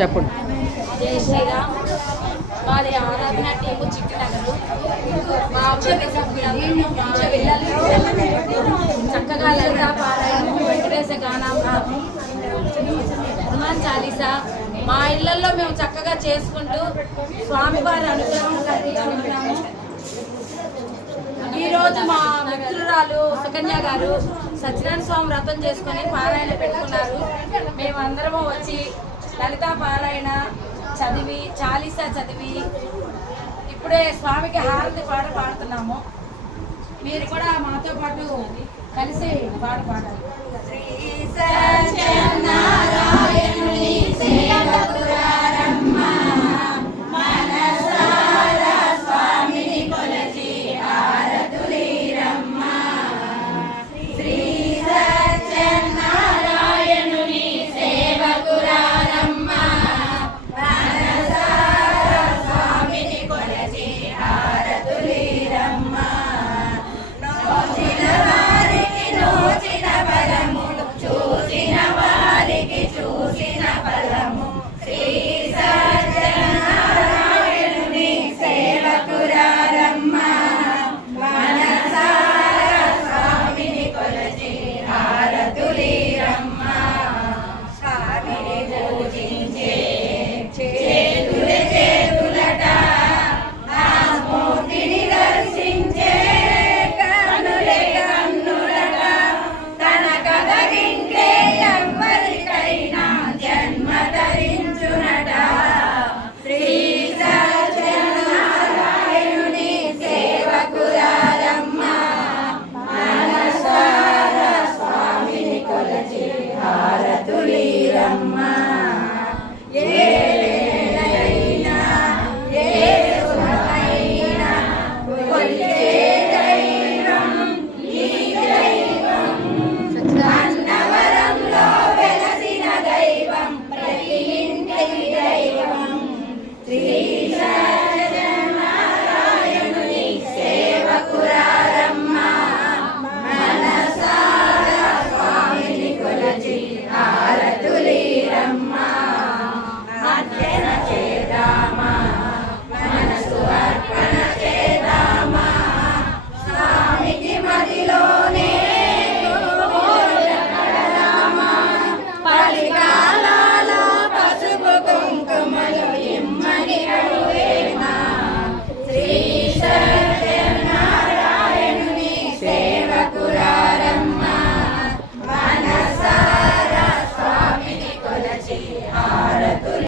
చెప్పండి. జై శ్రీరామ్. మాది ఆరాధన టీము చిట్టినగరు. మా చక్కగా లలితా పారాయణం, వెంకటేశ గానామృతం, హనుమాన్ చాలీసా మా ఇళ్లలో మేము చక్కగా చేసుకుంటూ స్వామివారి అనుగ్రహం కలిగించుకుంటున్నాము. ఈరోజు మా మిత్రురాలు సుకన్య గారు సత్యనారాయణ స్వామి వ్రతం చేసుకొని పారాయణ పెట్టుకున్నారు. మేమందరము వచ్చి లలితా పారాయణ చదివి చాలీసా చదివి ఇప్పుడే స్వామికి హారతి పాట పాడుతున్నాము. మీరు కూడా మాతో పాటు కలిసి పాట పాడాలి. శ్రీ సత్యనారాయణ